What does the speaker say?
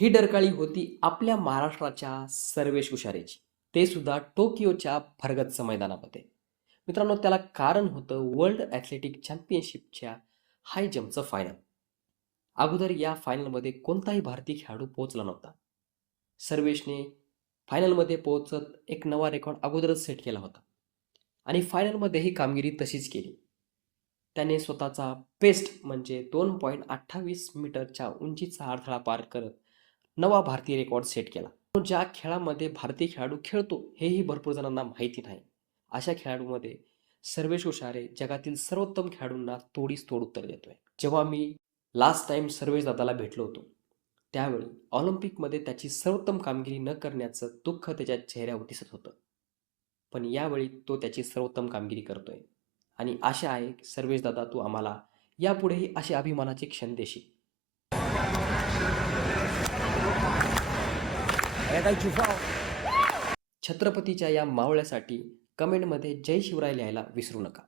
ही डरकाळी होती आपल्या महाराष्ट्राच्या सर्वेश हुशारेची ते सुद्धा टोकियोच्या भरगत मैदानामध्ये. मित्रांनो त्याला कारण होतं वर्ल्ड ॲथलेटिक चॅम्पियनशिपच्या हाय जम्पचं फायनल अगोदर या फायनलमध्ये कोणताही भारतीय खेळाडू पोहोचला नव्हता. सर्वेशने फायनलमध्ये पोहोचत एक नवा रेकॉर्ड अगोदरच सेट केला होता. आणि फायनलमध्ये ही कामगिरी तशीच केली. त्याने स्वतःचा बेस्ट म्हणजे दोन पॉईंट अठ्ठावीस मीटरच्या उंचीचा अडथळा पार करत नवा भारतीय रेकॉर्ड सेट केला. ज्या खेळामध्ये भारतीय खेळाडू खेळतो हेही भरपूर जणांना माहिती नाही. अशा खेळाडूमध्ये सर्वेश हुशारे जगातील सर्वोत्तम खेळाडूंना तोडीस तोड उत्तर देतोय. जेव्हा मी लास्ट टाइम सर्वेश दादाला भेटलो होतो त्यावेळी ऑलिम्पिकमध्ये त्याची सर्वोत्तम कामगिरी न करण्याचं दुःख त्याच्या चेहऱ्यावर दिसत होतं. पण यावेळी तो त्याची सर्वोत्तम कामगिरी करतोय. आणि आशा आहे सर्वेश दादा तू आम्हाला यापुढेही असे अभिमानाचे क्षण देशील. हो. छत्रपतीच्या या मावळ्यासाठी कमेंटमध्ये जय शिवराय लिहायला विसरू नका.